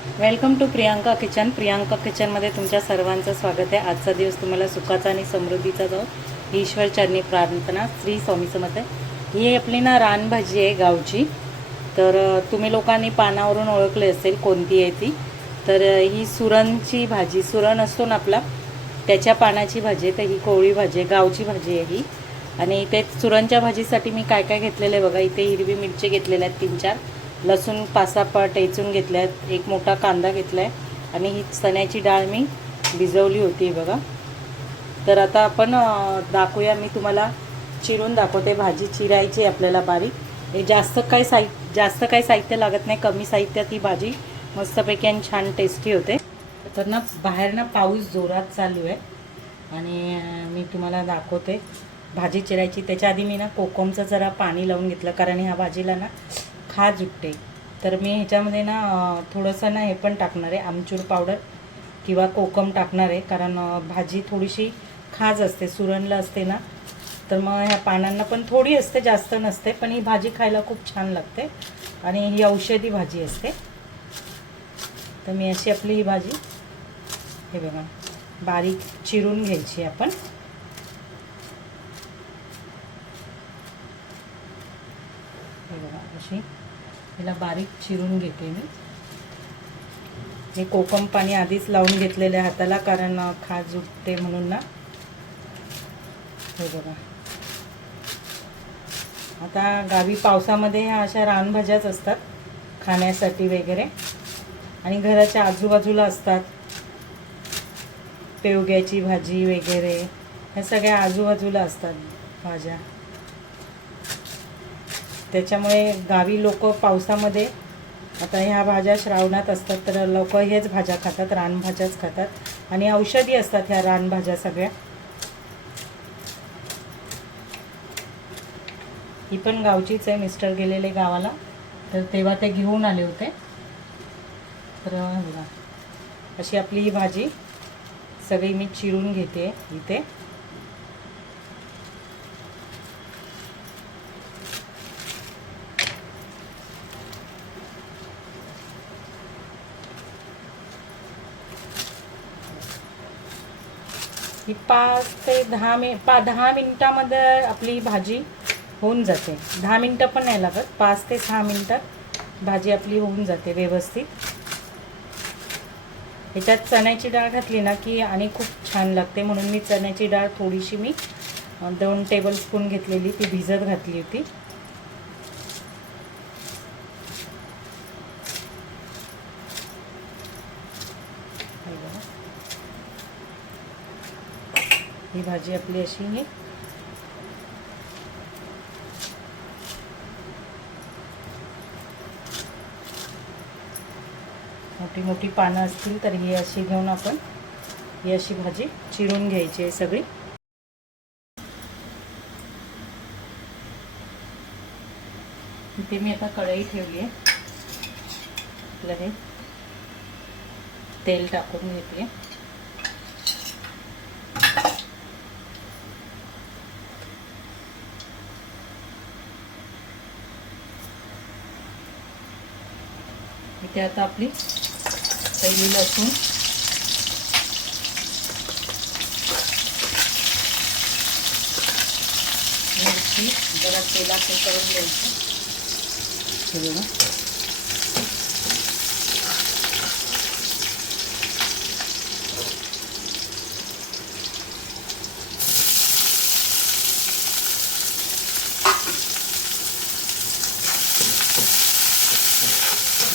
Welcome to Priyanka kitchen. Priyanka किचनमध्ये तुमच्या सर्वांचं स्वागत आहे. आजचा दिवस तुम्हाला सुखाचा आणि समृद्धीचा जाऊ ईश्वर चरणी प्रार्थना श्री स्वामी समर्थ ही आपली ना रानभाजी आहे गावची. तर तुम्ही लोकांनी पानावरून ओळखले असेल कोणती आहे ती. तर ही सुरणची भाजी. सुरण असतो ना आपला त्याच्या पानाची भाजी आहे तर ही कोवळी भाजी आहे गावची भाजी आहे ही. आणि ते सुरणच्या भाजीसाठी मी काय काय घेतलेलं आहे बघा. इथे हिरवी मिरची घेतलेल्या आहेत तीन चार. लसूण पासापा टेचून घेतल्या आहेत एक मोठा कांदा घेतला आहे आणि ही चण्याची डाळ मी भिजवली होती बघा. तर आता आपण दाखवूया मी तुम्हाला चिरून दाखवते. भाजी चिरायची आहे आपल्याला बारीक. हे जास्त काही साहि जास्त काही साहित्य लागत नाही कमी साहित्यात ही भाजी मस्तपैकी आणि छान टेस्टी होते. तर ना बाहेर ना पाऊस जोरात चालू आहे आणि मी तुम्हाला दाखवते. भाजी चिरायची त्याच्या आधी मी ना कोकमचं जरा पाणी लावून घेतलं कारण ह्या भाजीला ना खाज उठते. तर मी ह्याच्यामध्ये ना थोडंसं ना हे पण टाकणार आहे आमचूर पावडर किंवा कोकम टाकणार आहे कारण भाजी थोडीशी खाज असते सुरणला असते ना. तर मग ह्या पानांना पण थोडी असते जास्त नसते पण ही भाजी खायला खूप छान लागते आणि ही औषधी भाजी असते. तर मी अशी आपली ही भाजी हे बघा बारीक चिरून घ्यायची आपण. हे बघा अशी. हिला बारीक चिरून घेते मी. हे कोकम पाणी आधीच लावून घेतलेलं आहे हाताला कारण खाज उठते म्हणून ना. हे बघा. आता गावी पावसामध्ये ह्या अशा रानभाज्याच असतात खाण्यासाठी वगैरे. आणि घराच्या आजूबाजूला असतात. पेवग्याची भाजी वगैरे ह्या सगळ्या आजूबाजूला असतात भाज्या. त्याच्यामुळे गावी लोक पावसामध्ये आता ह्या भाज्या श्रावणात असतात तर लोक हेच भाज्या खातात रानभाज्याच खातात. आणि औषधी असतात ह्या रानभाज्या सगळ्या. ही पण गावचीच आहे मिस्टर गेलेले गावाला. तर तेव्हा ते घेऊन आले होते. तर अशी आपली ही भाजी. सगळी मी चिरून घेते इथे. ही पाच ते दहा मि पा दहा मिनटामध्ये आपली भाजी होऊन जाते. दहा मिनटं पण नाही लागत पाच ते सहा मिनटात भाजी आपली होऊन जाते व्यवस्थित. ह्याच्यात चण्याची डाळ घातली ना की आणि खूप छान लागते म्हणून मी चण्याची डाळ थोडीशी मी दोन टेबल स्पून घेतलेली ती भिजत घातली होती हे बघा. ही भाजी आपली अशी आहे. मोठी मोठी पानं असतील तर ही अशी घेऊन आपण ही अशी भाजी चिरून घ्यायची आहे सगळी. इथे मी आता कढई ठेवली आहे. आपलं हे तेल टाकून घेते इथे आता आपली पहिली लसूण. मिरची जरा तेलात करून घ्यायचं. हे बघा.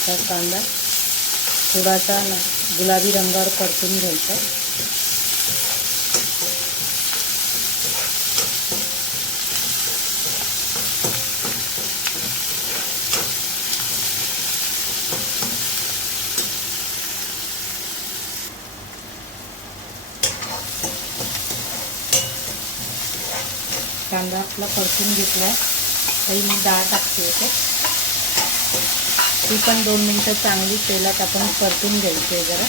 असा कांदा थोडासा गुलाबी रंगावर परतून घ्यायचा. कांदा आपला परतून घेतला. आहे काही मी डाळ टाकते इथे. ती पण दोन मिनटं चांगली तेलात आपण परतून घ्यायची आहे जरा.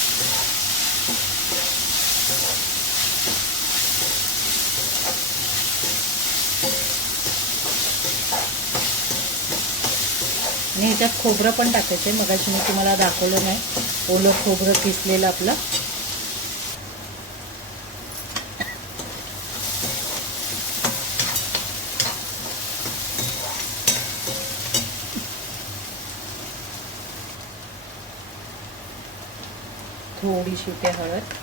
आणि ह्याच्यात खोबरं पण टाकायचं आहे. मगाशी मी तुम्हाला दाखवलं नाही. ओलं खोबरं किसलेलं आपलं. थोडीशी ते हळद.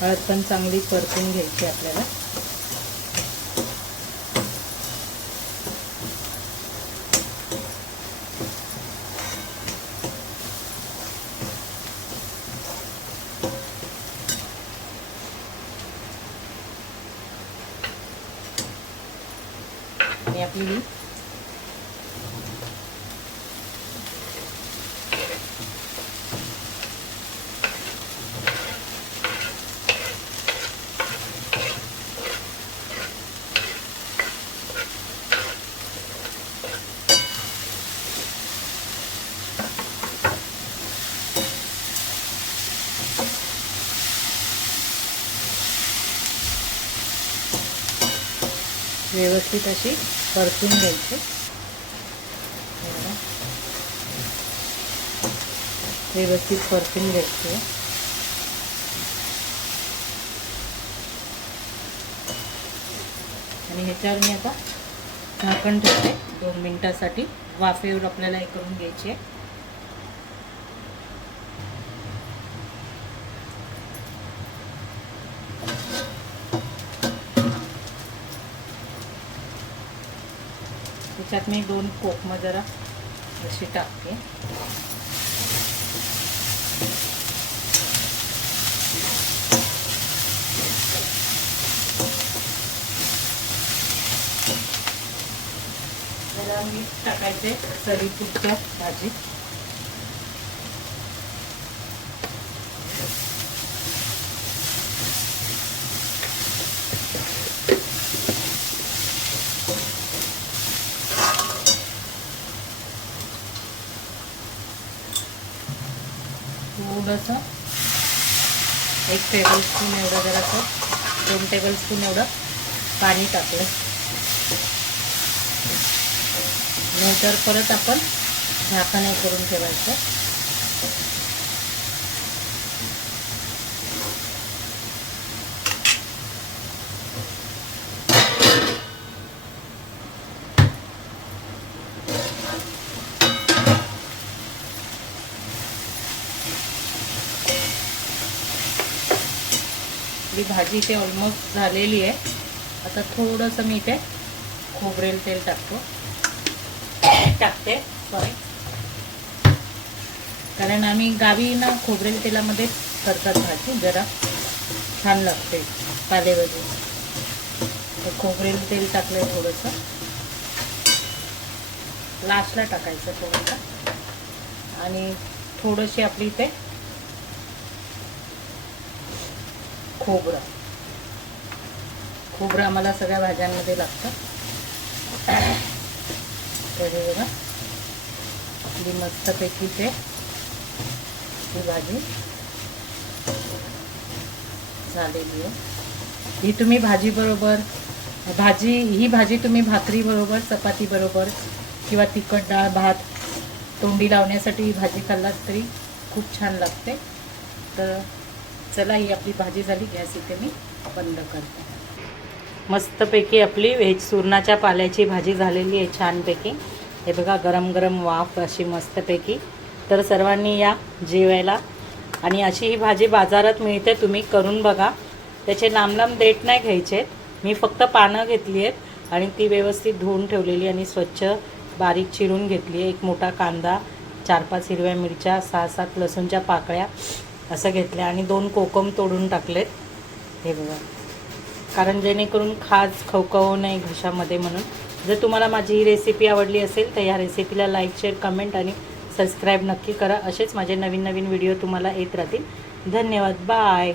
हळद पण चांगली परतून घ्यायची आपल्याला. आणि आपली व्यवस्थित अशी परतून घ्यायची. व्यवस्थित परतून घ्यायची. आणि ह्याच्यावर मी आता झाकण ठेवते. दोन मिनिटासाठी वाफेवर आपल्याला हे करून घ्यायची आहे. त्याच्यात मी दोन कोकम जरा अशी टाकते. जरा मीठ टाकायचे चवीपुरतं भाजी थोडंसं एक टेबल स्पून एवढं जरासं दोन टेबल स्पून एवढं पाणी टाकलं. नंतर परत आपण झाकण हे करून ठेवायचं. आपली भाजी इथे ऑलमोस्ट झालेली आहे. आता थोडंसं मी इथे खोबरेल तेल टाकतो. टाकते सॉरी कारण आम्ही गावी ना खोबरेल तेलामध्ये करतात भाजी जरा छान लागते पालेभाजी. तर खोबरेल तेल टाकलंय थोडंसं. लास्टला टाकायचं थोडंसं. आणि थोडीशी आपली इथे खोबरं. खोबरं आम्हाला सगळ्या भाज्यांमध्ये लागतं. तर हे बघा. आपली मस्तपैकी ते ही भाजी झालेली आहे. ही तुम्ही भाजीबरोबर भाजी ही भाजी तुम्ही भाकरीबरोबर चपातीबरोबर किंवा तिखट डाळ भात तोंडी लावण्यासाठी ही भाजी खाल्लात तरी खूप छान लागते. तर चला ही आपली भाजी झाली गॅस इथे मी बंद करते. मस्तपैकी आपली व्हेज सुरणाच्या पाल्याची भाजी झालेली आहे छानपैकी. हे बघा गरम गरम वाफ अशी मस्तपैकी. तर सर्वांनी या जेवायला. आणि अशी ही भाजी बाजारात मिळते तुम्ही करून बघा. त्याचे लांब लांब देठ नाही घ्यायचे. मी फक्त पानं घेतली आहेत आणि ती व्यवस्थित धुवून ठेवलेली आणि स्वच्छ बारीक चिरून घेतली आहे. एक मोठा कांदा चार पाच हिरव्या मिरच्या सहा सात लसूणच्या पाकळ्या. असं घेतलं आणि दोन कोकम तोडून टाकलेत. हे बघा. कारण जेणेकरून खाज खवखव नाही घशामध्ये म्हणून. जर तुम्हाला माझी ही रेसिपी आवडली असेल तर या रेसिपीला लाईक शेअर कमेंट आणि सबस्क्राईब नक्की करा. असेच माझे नवीन नवीन व्हिडिओ तुम्हाला येत राहतील. धन्यवाद. बाय